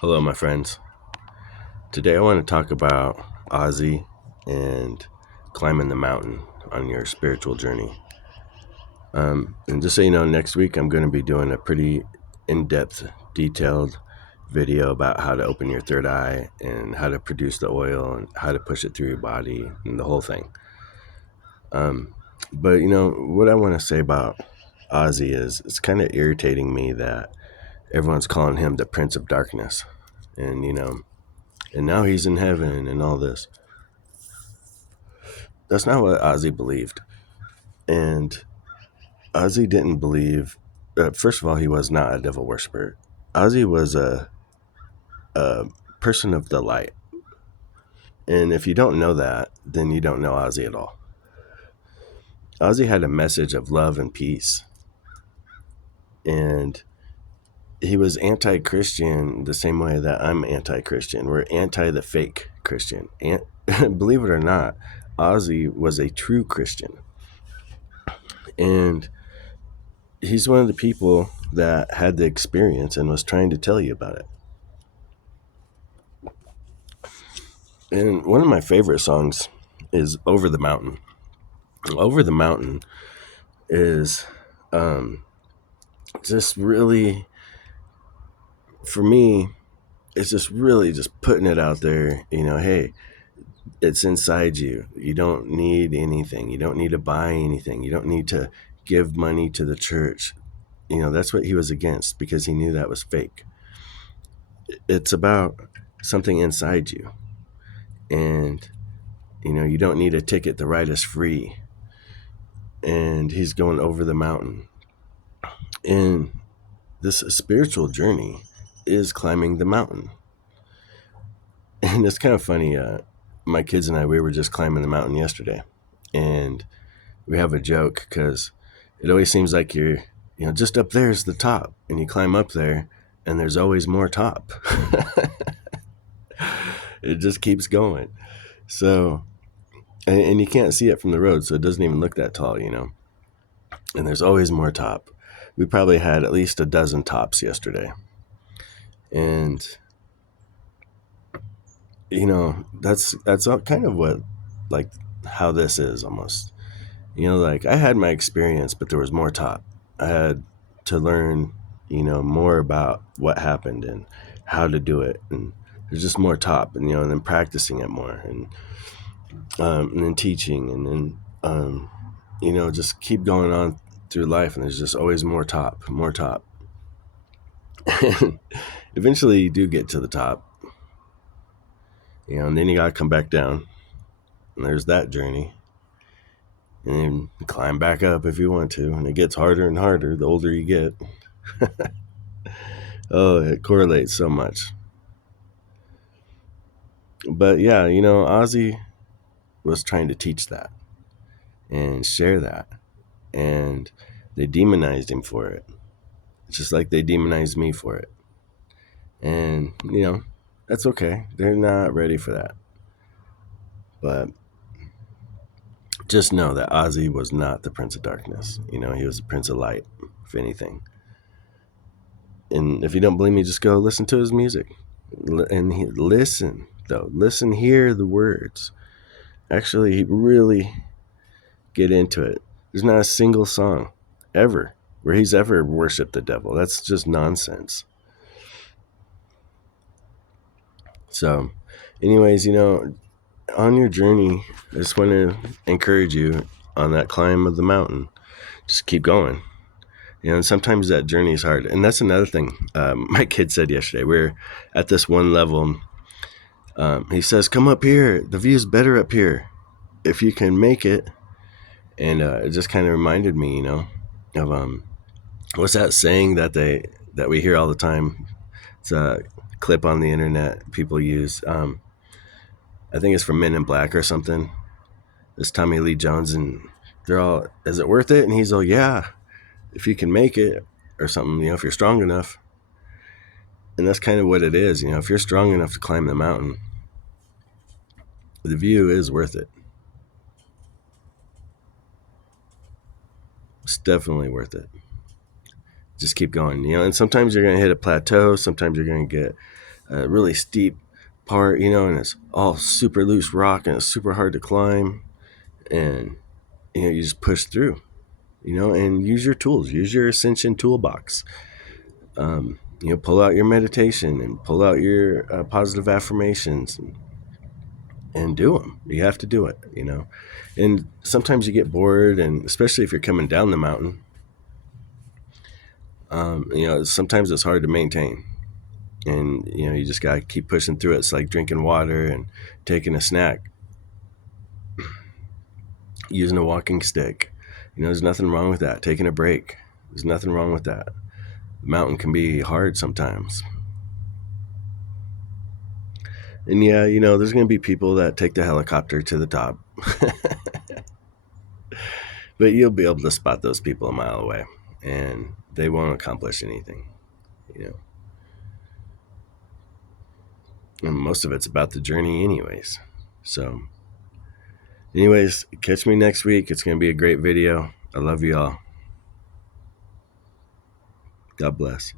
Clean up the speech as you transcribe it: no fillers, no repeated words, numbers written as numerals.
Hello, my friends. Today I want to talk about Ozzy and climbing the mountain on your spiritual journey. And just so you know, next week I'm going to be doing a pretty in-depth, detailed video about how to open your third eye and how to produce the oil and how to push it through your body and the whole thing. Um, but what I want to say about Ozzy is it's kind of irritating me that everyone's calling him the Prince of Darkness, and and now he's in heaven and all this. That's not what Ozzy believed. And Ozzy didn't believe, first of all, he was not a devil worshiper. Ozzy was a person of the light. And if you don't know that, then you don't know Ozzy at all. Ozzy had a message of love and peace. And he was anti-Christian the same way that I'm anti-Christian. We're anti the fake Christian. And believe it or not, Ozzy was a true Christian. And he's one of the people that had the experience and was trying to tell you about it. And one of my favorite songs is Over the Mountain. Over the Mountain is just really, for me, it's just really just putting it out there. Hey, it's inside you. You don't need anything. You don't need to buy anything. You don't need to give money to the church. That's what he was against because he knew that was fake. It's about something inside you. And you don't need a ticket. The ride is free. And he's going over the mountain. And this spiritual journey is climbing the mountain. And it's kind of funny. My kids and I, we were just climbing the mountain yesterday. And we have a joke because it always seems like you're, just up there is the top. And you climb up there and there's always more top. It just keeps going. So, and you can't see it from the road. So it doesn't even look that tall, And there's always more top. We probably had at least a dozen tops yesterday. And that's all kind of what, like, how this is almost. Like, I had my experience, but there was more top. I had to learn, more about what happened and how to do it, and there's just more top, and then practicing it more, and then teaching, and then just keep going on through life, and there's just always more top. Eventually you do get to the top, and then you gotta come back down, and there's that journey, and then climb back up if you want to, and it gets harder and harder the older you get. Oh, it correlates so much. But yeah, Ozzy was trying to teach that and share that, and they demonized him for it, just like they demonized me for it. And that's okay. They're not ready for that. But just know that Ozzy was not the Prince of Darkness. He was the Prince of Light, if anything. And if you don't believe me, just go listen to his music. And listen, hear the words. Actually, really get into it. There's not a single song ever where he's ever worshipped the devil. That's just nonsense. So, anyways, on your journey, I just want to encourage you on that climb of the mountain. Just keep going. And sometimes that journey is hard. And that's another thing my kid said yesterday. We're at this one level. He says, come up here. The view's better up here if you can make it. And it just kind of reminded me, of what's that saying that we hear all the time? It's a clip on the internet people use. I think it's from Men in Black or something. It's Tommy Lee Jones, and they're all, is it worth it? And he's all, yeah, if you can make it, or something, if you're strong enough. And that's kind of what it is, if you're strong enough to climb the mountain, the view is worth it. It's definitely worth it. Just keep going, and sometimes you're going to hit a plateau. Sometimes you're going to get a really steep part, and it's all super loose rock and it's super hard to climb, and you just push through, and use your tools, use your ascension toolbox. Pull out your meditation and pull out your positive affirmations, and do them. You have to do it, And sometimes you get bored, and especially if you're coming down the mountain, sometimes it's hard to maintain. And, you just got to keep pushing through it. It's like drinking water and taking a snack, using a walking stick. There's nothing wrong with that. Taking a break. There's nothing wrong with that. The mountain can be hard sometimes. And yeah, there's going to be people that take the helicopter to the top. But you'll be able to spot those people a mile away, and they won't accomplish anything, And most of it's about the journey anyways. So, anyways, catch me next week. It's going to be a great video. I love you all. God bless.